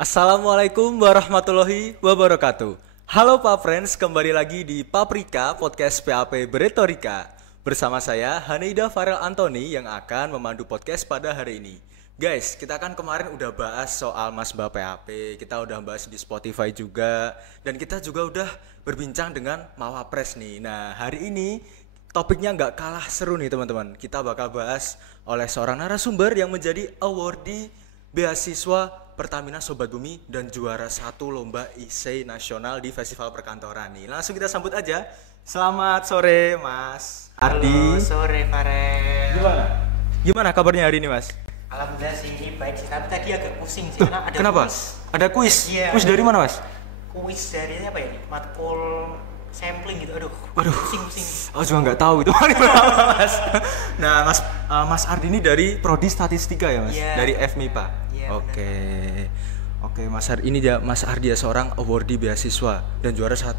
Assalamualaikum warahmatullahi wabarakatuh. Halo Pak Friends, kembali lagi di Paprika Podcast PAP Beretorika. Bersama saya Haneida Farel Antoni yang akan memandu podcast pada hari ini. Guys, kita kan kemarin udah bahas soal Masba PAP, kita udah bahas di Spotify juga, dan kita juga udah berbincang dengan Mawapres nih. Nah, hari ini topiknya nggak kalah seru nih teman-teman. Kita bakal bahas oleh seorang narasumber yang menjadi awardee beasiswa Pertamina Sobat Bumi dan juara 1 lomba isei nasional di Festival Perkantoran nih. Langsung kita sambut aja. Selamat sore Mas Ardi. Halo, sore Farel. Gimana kabarnya hari ini Mas? Alhamdulillah sih baik sih, tapi tadi agak pusing sih karena ada Kenapa? kuis. Ada kuis? Iya, Kuis dari mana Mas? Kuis dari apa ya? Matkul sampling gitu. Aduh. Pusing. Aku juga nggak tahu itu Mas. Nah Mas Ardi ini dari Prodi Statistika ya Mas? Iya. Dari FMIPA. Iya, Oke Mas Ardi, ini dia Mas Ardi ya, seorang awardee beasiswa dan juara 1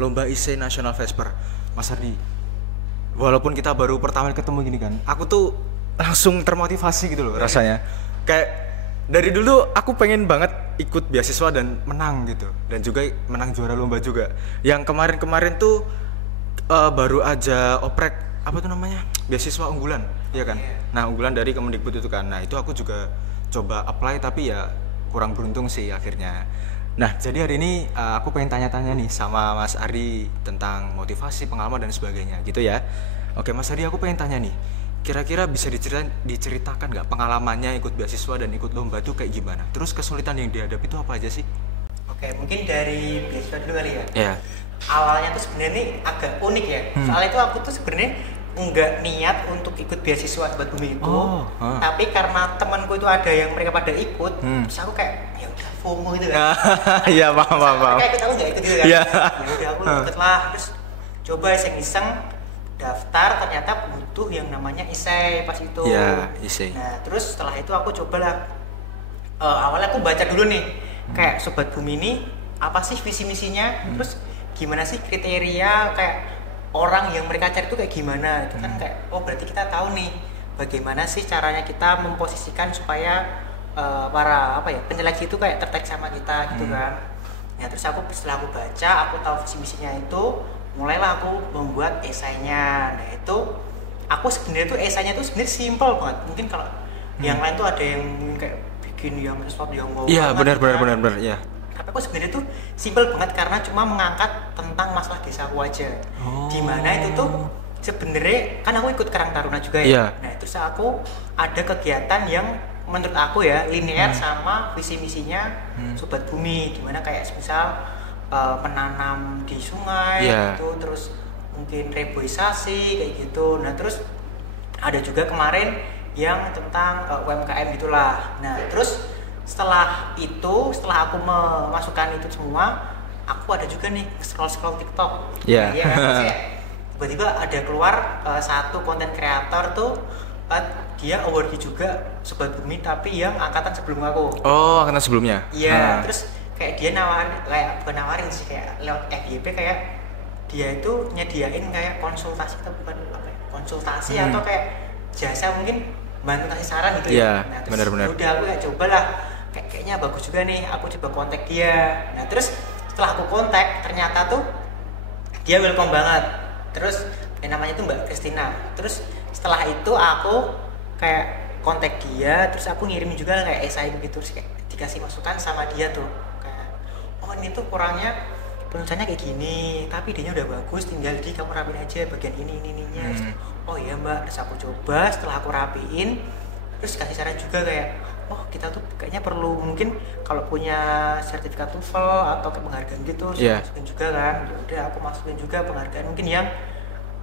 lomba isei nasional Vesper. Mas Ardi, walaupun kita baru pertama kali ketemu gini kan, aku tuh langsung termotivasi gitu loh rasanya. Kayak dari dulu aku pengen banget ikut beasiswa dan menang gitu, dan juga menang juara lomba juga. Yang kemarin-kemarin tuh baru aja oprek apa tuh namanya, beasiswa unggulan, ya kan? Nah unggulan dari Kemendikbud itu kan. Nah itu aku juga coba apply tapi ya kurang beruntung sih akhirnya. Nah jadi hari ini aku pengen tanya-tanya nih sama Mas Ardi tentang motivasi, pengalaman dan sebagainya gitu ya. Oke Mas Ardi, aku pengen tanya nih, kira-kira bisa diceritakan nggak pengalamannya ikut beasiswa dan ikut lomba itu kayak gimana? Terus kesulitan yang dihadapi itu apa aja sih? Oke, mungkin dari beasiswa dulu kali ya. Ya. Awalnya tuh sebenarnya ini agak unik ya. Soalnya itu aku tuh sebenarnya nggak niat untuk ikut beasiswa Sobat Bumi itu, tapi karena temanku itu ada yang mereka pada ikut, terus aku kayak ya udah FOMO gitu kan. Iya paham. Kayak aku nggak ikut gitu kan. Iya. Ya udah aku ikut lah, terus coba iseng-iseng daftar, ternyata butuh yang namanya isei pas itu. Iya, isei. Nah terus setelah itu aku cobalah, awalnya aku baca dulu nih kayak Sobat Bumi ini apa sih visi misinya, terus gimana sih kriteria kayak orang yang mereka cari itu kayak gimana. Itu kan kayak oh berarti kita tahu nih bagaimana sih caranya kita memposisikan supaya para penyeleksi itu kayak tertarik sama kita gitu kan. Ya terus setelah aku baca, aku tahu visi misinya itu, mulailah aku membuat esainya. Nah itu aku sebenarnya tuh esainya tuh sebenarnya simple banget. Mungkin kalau yang lain tuh ada yang kayak bikin yang sesuatu yang wow. Iya benar ya. Tapi aku sebenarnya tuh simple banget karena cuma mengangkat tentang masalah desaku aja. Dimana itu tuh sebenarnya kan aku ikut Karang Taruna juga ya. Iya. Nah terus aku ada kegiatan yang menurut aku ya linear sama visi misinya Sobat Bumi. Dimana kayak misal menanam di sungai gitu, terus mungkin reboisasi kayak gitu. Nah terus ada juga kemarin yang tentang UMKM gitulah. Nah terus setelah aku memasukkan itu semua, aku ada juga nih scroll TikTok. Iya. Ya, kan? Tiba-tiba ada keluar satu konten kreator tuh, dia awardee juga Sobat Bumi tapi yang angkatan sebelum aku. Oh, angkatan sebelumnya. Iya. Terus kayak dia bukan nawarin sih, kayak lewat FYP kayak dia itu nyediain kayak konsultasi atau bukan konsultasi atau kayak jasa mungkin bantu kasih saran gitu ya. Nah, terus benar. udah aku kayak cobalah, kayaknya bagus juga nih, aku coba kontak dia. Nah terus setelah aku kontak ternyata tuh dia welcome banget. Terus namanya tuh Mbak Kristina. Terus setelah itu aku kayak kontak dia, terus aku ngirim juga kayak esai gitu, terus kayak dikasih masukan sama dia tuh kayak oh ini tuh kurangnya penulisannya kayak gini, tapi idenya udah bagus, tinggal kamu rapiin aja bagian ininya. Oh iya Mbak, terus aku coba, setelah aku rapiin terus kasih saran juga kayak oh kita tuh kayaknya perlu mungkin kalau punya sertifikat TOEFL atau penghargaan gitu, masukin juga kan. Ya udah aku masukin juga penghargaan mungkin yang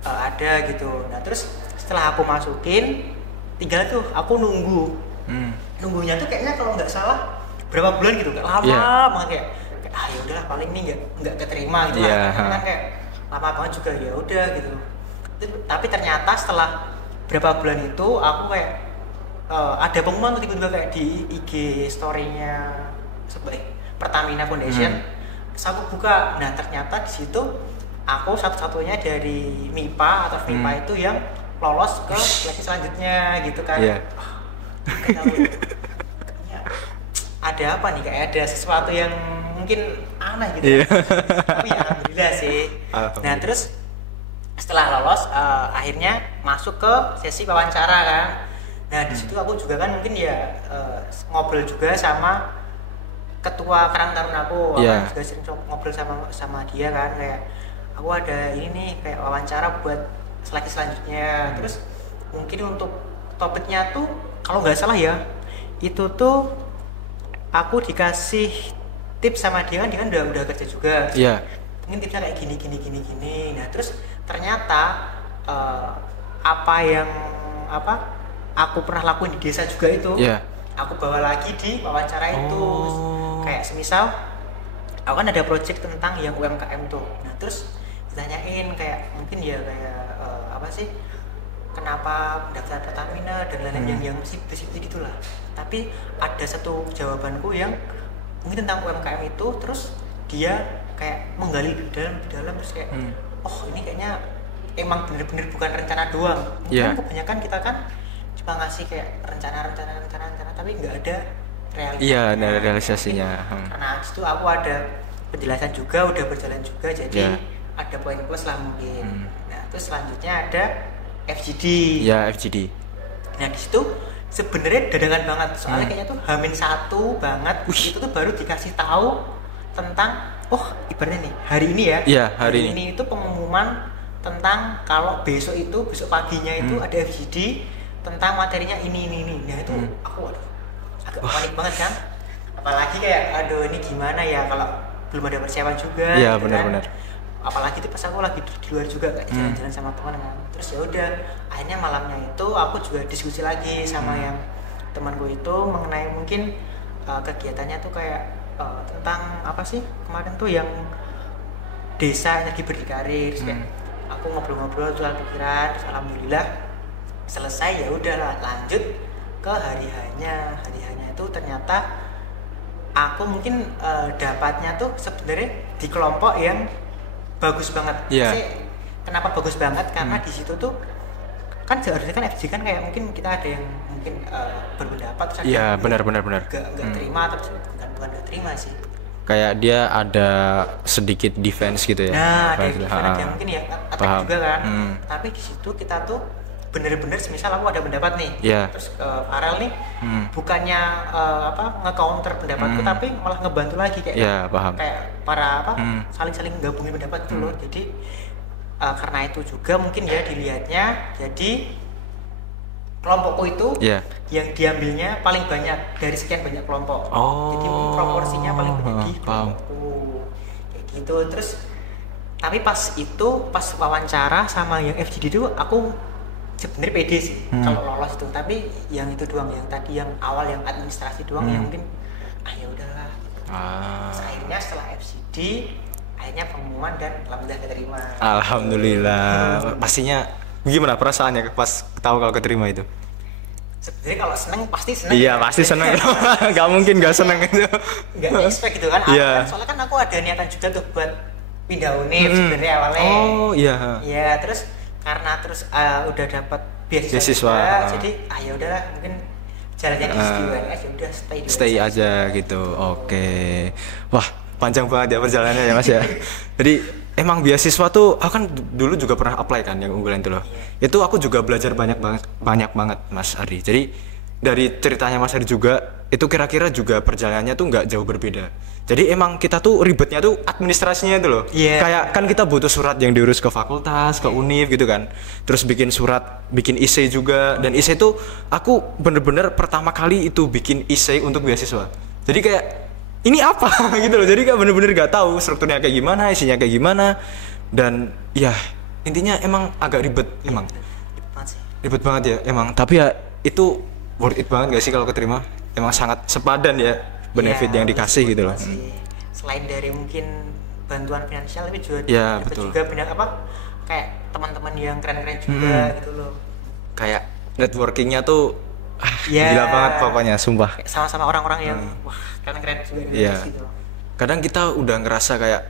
ada gitu. Nah terus setelah aku masukin, tinggal tuh aku nunggunya tuh kayaknya kalau nggak salah berapa bulan gitu, kayak lama banget kayak ya udahlah paling ini nggak keterima gitu lah. Kan kayak lama banget juga, ya udah gitu. Tapi ternyata setelah berapa bulan itu aku kayak ada pengumuman tiba-tiba kayak di IG story-nya Pertamina Foundation. Terus aku buka, nah ternyata di situ aku satu-satunya dari MIPA atau FIPA itu yang lolos ke seleksi selanjutnya gitu kan. ada apa nih, kayak ada sesuatu yang mungkin aneh gitu. Iya. Tapi ya alhamdulillah sih. Nah terus setelah lolos akhirnya masuk ke sesi wawancara kan. Nah di situ aku juga kan mungkin ya ngobrol juga sama ketua Karang Taruna aku. Aku Yeah. juga sering ngobrol sama dia kan, kayak aku ada ini nih kayak wawancara buat seleksi selanjutnya. Terus mungkin untuk topiknya tuh kalau nggak salah ya itu tuh aku dikasih tips sama dia kan udah kerja juga. Iya. Mungkin tipsnya kayak gini. Nah terus ternyata apa yang aku pernah lakuin di desa juga itu, Iya. aku bawa lagi di wawancara itu. Oh. Kayak semisal aku kan ada project tentang yang UMKM tuh. Nah terus ditanyain kayak mungkin ya kayak apa sih, kenapa daftar Pertamina dan lain-lain yang basic gitulah. Tapi ada satu jawabanku yang mungkin tentang UMKM itu, terus dia kayak menggali lebih dalam terus kayak oh ini kayaknya emang bener-bener bukan rencana doang. Mungkin Yeah. kebanyakan kita kan cuma ngasih kayak rencana tapi nggak ada realisasinya. Iya, ada realisasinya. Karena itu aku ada penjelasan juga, udah berjalan juga, jadi Yeah. ada poin plus lah mungkin. Nah terus selanjutnya ada FGD. Ya, FGD. Nah di situ sebenarnya dadakan banget, soalnya kayaknya tuh H-1 banget. Itu tuh baru dikasih tahu tentang ibaratnya nih hari ini ya. Iya, hari ini itu pengumuman tentang kalau besok paginya itu ada FGD tentang materinya ini. Nah itu aku agak panik banget kan. Apalagi kayak aduh ini gimana ya kalau belum ada persiapan juga. Iya, gitu benar-benar. kan. Apalagi itu pas aku lagi di luar juga kayak jalan-jalan sama teman kan. Terus ya udah akhirnya malamnya itu aku juga diskusi lagi sama yang temanku itu mengenai mungkin kegiatannya tuh kayak tentang apa sih kemarin tuh yang desa energi berdikari. Terus kayak aku ngobrol-ngobrol soal pikiran, terus alhamdulillah selesai. Ya udahlah lanjut ke hari-hanya itu ternyata aku mungkin dapatnya tuh sebenarnya di kelompok yang bagus banget. Iya. Kenapa bagus banget? Karena di situ tuh kan seharusnya kan FG kan kayak mungkin kita ada yang mungkin berpendapat terus ada Iya, yang benar. nggak terima, tapi bukan nggak terima sih. Kayak dia ada sedikit defense gitu ya. Nah, ada Defense. yang ada mungkin ya attack Paham. juga kan. Tapi di situ kita tuh bener-bener semisal aku ada pendapat nih, Iya. terus Farel nih bukannya nge-counter pendapatku, tapi malah ngebantu lagi kayak Iya, paham. kayak para saling-saling gabungin pendapat gitu loh. Jadi karena itu juga mungkin ya dilihatnya, jadi kelompokku itu Iya. yang diambilnya paling banyak dari sekian banyak kelompok. Oh. Jadi mungkin proporsinya paling banyak di paham. kelompokku kayak gitu. Terus tapi pas wawancara sama yang FGD itu aku sebenarnya pede sih kalau lolos itu. Tapi yang itu doang, yang tadi yang awal yang administrasi doang yang mungkin ya udahlah. Terus akhirnya setelah FGD akhirnya pengumuman dan alhamdulillah keterima. Alhamdulillah. Pastinya gimana perasaannya pas tahu kalau keterima itu? Sebenarnya kalau seneng pasti seneng. Iya, pasti seneng. Gak mungkin gak seneng itu. Nggak expect gitu kan. Iya. Soalnya kan aku ada niatan juga tuh buat pindah univ sebenarnya awalnya. Oh iya. Iya, terus karena udah dapat beasiswa Beasiswa. juga, jadi ya udahlah mungkin jalannya di UNS ya udah stay Stay aja gitu. Oke. Wah, panjang banget ya perjalanannya ya Mas ya. Jadi emang beasiswa tuh aku kan dulu juga pernah apply kan yang unggulan itu loh. Itu aku juga belajar banyak banget Mas Ardi. Jadi dari ceritanya Mas Ardi juga itu kira-kira juga perjalanannya tuh nggak jauh berbeda. Jadi emang kita tuh ribetnya tuh administrasinya itu loh. Iya. Kayak kan kita butuh surat yang diurus ke fakultas, ke univ gitu kan. Terus bikin surat, bikin IC juga. Dan IC tuh aku bener-bener pertama kali itu bikin IC untuk beasiswa. Jadi kayak ini apa gitu loh. Jadi kayak bener-bener gak tahu strukturnya kayak gimana, isinya kayak gimana. Dan ya intinya emang agak ribet emang. Ribet banget ya emang. Tapi ya itu worth it banget gak sih kalau keterima? Emang sangat sepadan ya benefit yang dikasih gitu loh. Selain dari mungkin bantuan finansial, tapi juga Ya, dapat betul. juga banyak kayak teman-teman yang keren-keren juga gitu loh. Kayak networkingnya tuh Ya. gila banget pokoknya, sumpah. Kayak sama-sama orang-orang yang wah keren-keren juga Iya. gitu loh. Kadang kita udah ngerasa kayak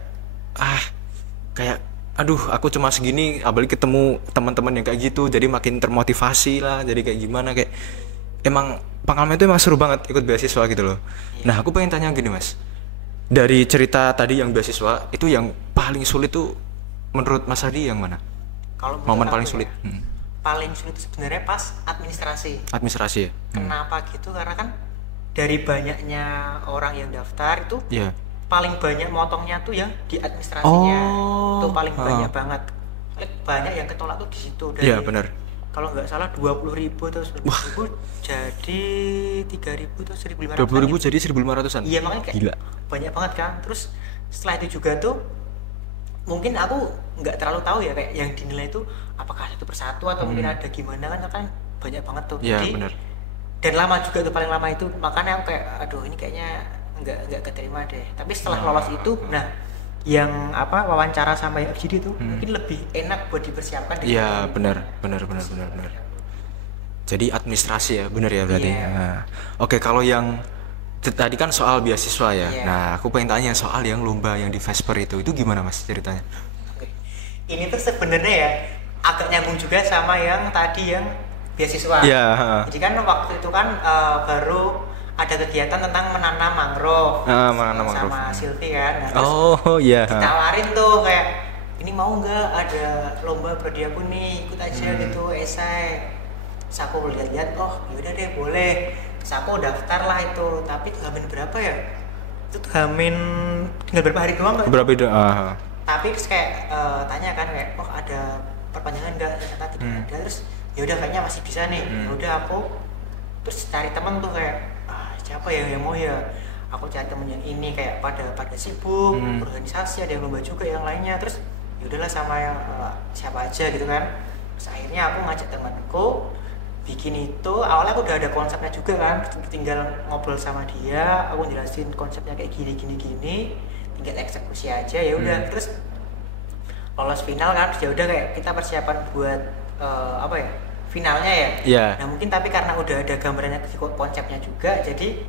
kayak aduh aku cuma segini, apalagi ketemu teman-teman yang kayak gitu, jadi makin termotivasi lah, jadi kayak gimana kayak emang pengalaman itu emang seru banget ikut beasiswa gitu loh. Nah aku pengen tanya gini Mas, dari cerita tadi yang beasiswa itu yang paling sulit tuh menurut Mas Ardi yang mana? Kalau menurut Momen aku paling ya, sulit? paling sulit itu sebenarnya pas administrasi. Administrasi ya? Kenapa gitu? Karena kan dari banyaknya orang yang daftar itu Iya. paling banyak motongnya tuh yang di administrasinya. Oh. Itu paling banyak Ah. banget. Banyak yang ketolak tuh di situ. Iya benar. Kalau nggak salah 20.000 atau 19.000 jadi 3.000 atau 1.500. 20.000 jadi 1.500-an? Iya makanya kayak Gila. banyak banget kan. Terus setelah itu juga tuh mungkin aku nggak terlalu tahu ya kayak yang dinilai itu apakah satu persatu atau mungkin ada gimana kan banyak banget tuh. Iya Jadi, benar. dan lama juga tuh paling lama itu, makanya aku kayak aduh ini kayaknya nggak keterima deh. Tapi setelah lolos itu, nah yang apa wawancara sama yang FGD itu mungkin lebih enak buat dipersiapkan. Iya benar. Jadi administrasi ya, benar ya berarti. Iya. Nah, oke kalau yang tadi kan soal beasiswa ya. Iya. Nah aku pengen tanya soal yang lomba yang di Vesper itu gimana Mas ceritanya? Oke. Ini tuh sebenarnya ya agak nyambung juga sama yang tadi yang beasiswa. Iya. Jadi kan waktu itu kan baru ada kegiatan tentang menanam mangrove Menanam mangrove. sama Silvi kan. Nah, terus Oh iya. ditawarin tuh kayak ini mau nggak ada lomba prodi aku nih ikut aja gitu esai. Terus aku lihat-lihat oh yaudah deh boleh. Terus aku daftar lah itu tapi hamin berapa ya? Itu tuh hamin tinggal berapa hari doang kan? Berapa itu? Tapi terus kayak tanya kan kayak oh ada perpanjangan nggak, ternyata tidak ada. Terus yaudah kayaknya masih bisa nih. Yaudah aku terus cari teman tuh kayak siapa ya yang mau ya, aku cari temen yang ini kayak pada sibuk organisasi, ada yang lomba juga yang lainnya. Terus yaudahlah sama yang siapa aja gitu kan. Terus akhirnya aku ngajak temanku bikin itu. Awalnya aku udah ada konsepnya juga kan, tinggal ngobrol sama dia, aku jelasin konsepnya kayak gini tinggal eksekusi aja ya udah. Terus lolos final kan, ya udah kayak kita persiapan buat apa ya finalnya ya. Iya. Nah mungkin tapi karena udah ada gambarannya konsepnya juga, jadi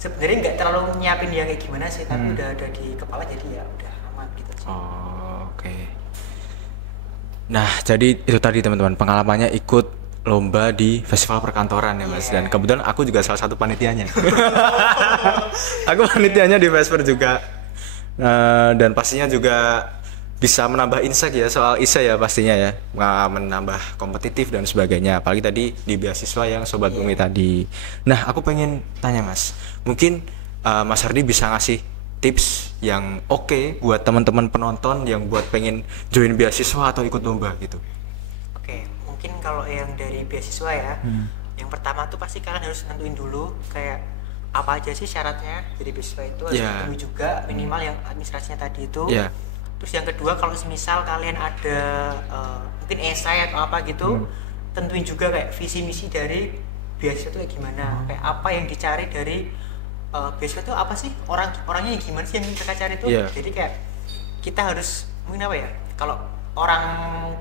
sebenarnya nggak terlalu nyiapin dia kayak gimana sih, tapi udah ada di kepala jadi ya udah aman gitu sih. Oh, oke. Nah jadi itu tadi teman-teman pengalamannya ikut lomba di festival perkantoran ya Mas. Dan kebetulan aku juga salah satu panitianya. Aku panitianya di Vesper juga. Dan pastinya juga bisa menambah insight ya soal ISE ya pastinya ya, menambah kompetitif dan sebagainya, apalagi tadi di beasiswa yang Sobat Bumi tadi. Nah aku pengen tanya Mas, mungkin Mas Hardi bisa ngasih tips yang oke buat teman-teman penonton yang buat pengen join beasiswa atau ikut lomba gitu. Oke, mungkin kalau yang dari beasiswa ya, yang pertama tuh pasti kalian harus nentuin dulu kayak apa aja sih syaratnya dari beasiswa itu, harus ketemu juga minimal yang administrasinya tadi itu. Terus yang kedua kalau semisal kalian ada mungkin esai atau apa gitu, tentuin juga kayak visi misi dari beasiswa itu kayak gimana, kayak apa yang dicari dari beasiswa itu apa sih, orangnya gimana sih yang mereka cari itu. Jadi kayak kita harus mungkin apa ya, kalau orang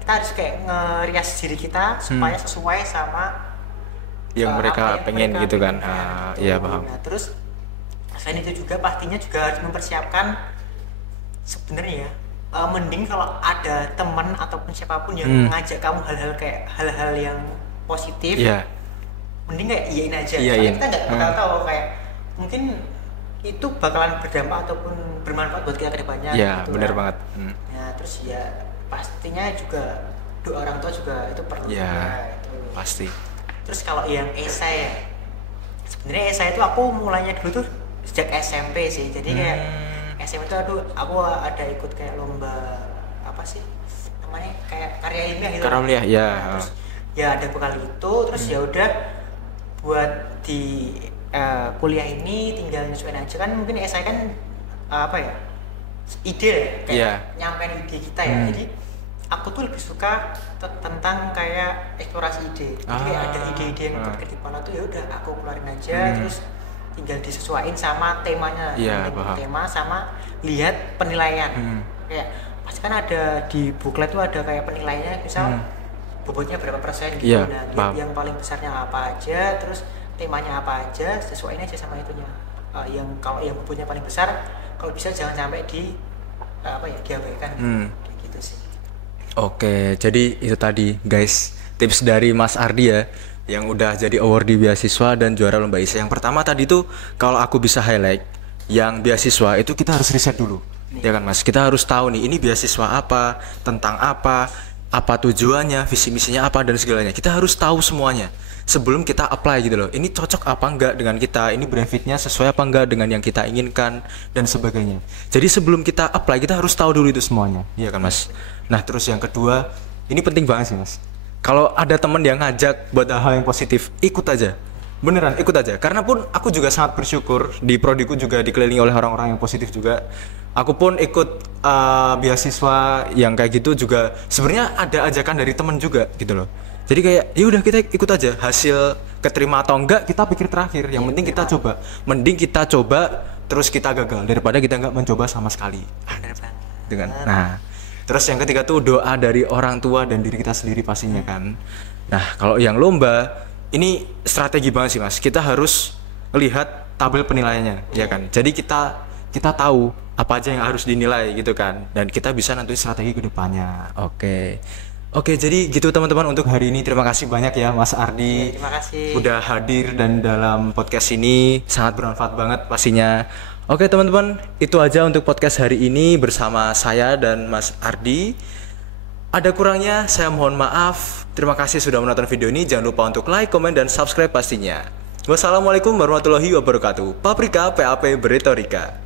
kita harus kayak ngerias diri kita supaya sesuai sama yang mereka pengen gitu kan. Iya paham. Nah, terus selain itu juga pastinya juga harus mempersiapkan sebenarnya ya, mending kalau ada teman ataupun siapapun yang ngajak kamu hal-hal yang positif, mending kayak iyain aja. Soalnya kita nggak bakal tahu kayak mungkin itu bakalan berdampak ataupun bermanfaat buat kita ke depannya. Iya, gitu benar kan. banget. Ya terus ya pastinya juga doa orang tua juga itu perlu. Iya, itu. pasti. Terus kalau yang esai ya, sebenarnya esai itu aku mulainya dulu tuh sejak SMP sih. Jadi kayak SMP itu aku ada ikut kayak lomba apa sih namanya, kayak karya ilmiah gitu. Karya ilmiah ya. Nah, terus ya ada bekal itu, terus ya udah buat di kuliah ini tinggal nyesuaiin aja kan, mungkin esai kan apa ya ide ya, kayak nyampein ide kita ya. Jadi aku tuh lebih suka tentang kayak eksplorasi ide. Jadi kayak ada ide-ide yang terkait di kepala tuh ya udah aku keluarin aja, terus tinggal disesuaikan sama temanya, tema sama lihat penilaian. Kayak pasti kan ada di booklet tuh ada kayak penilaiannya, misal bobotnya berapa persen gitu. Nah lihat yang paling besarnya apa aja, terus temanya apa aja, sesuaiin aja sama itunya. Yang kalau yang bobotnya paling besar, kalau bisa jangan sampai di apa ya diabaikan. Kayak gitu sih. Oke, jadi itu tadi guys tips dari Mas Ardi ya, yang udah jadi awardee beasiswa dan juara lomba ISE. Yang pertama tadi tuh kalau aku bisa highlight, yang beasiswa itu kita harus riset dulu, ya kan Mas? Kita harus tahu nih ini beasiswa apa, tentang apa tujuannya, visi misinya apa dan segalanya. Kita harus tahu semuanya sebelum kita apply gitu loh. Ini cocok apa enggak dengan kita, ini benefitnya sesuai apa enggak dengan yang kita inginkan dan sebagainya. Jadi sebelum kita apply kita harus tahu dulu itu semuanya, iya kan Mas? Nah terus yang kedua, ini penting banget sih Mas. Kalau ada temen yang ngajak buat hal yang positif, ikut aja. Beneran ikut aja. Karena pun aku juga sangat bersyukur di prodiku juga dikelilingi oleh orang-orang yang positif juga. Aku pun ikut beasiswa yang kayak gitu juga. Sebenarnya ada ajakan dari temen juga gitu loh. Jadi kayak ya udah kita ikut aja, hasil keterima atau enggak kita pikir terakhir. Yang penting kita coba. Mending kita coba terus kita gagal daripada kita enggak mencoba sama sekali. Dengan nah, terus yang ketiga tuh doa dari orang tua dan diri kita sendiri pastinya kan. Nah, kalau yang lomba ini strategi banget sih Mas. Kita harus lihat tabel penilaiannya, ya kan. Jadi kita tahu apa aja yang harus dinilai gitu kan, dan kita bisa nanti strategi ke depannya. Oke, jadi gitu teman-teman untuk hari ini. Terima kasih banyak ya Mas Ardi. Terima kasih. Udah hadir dan dalam podcast ini sangat bermanfaat banget pastinya. Oke teman-teman, itu aja untuk podcast hari ini bersama saya dan Mas Ardi. Ada kurangnya saya mohon maaf. Terima kasih sudah menonton video ini. Jangan lupa untuk like, komen, dan subscribe pastinya. Wassalamualaikum warahmatullahi wabarakatuh. Paprika PAP Beretorika.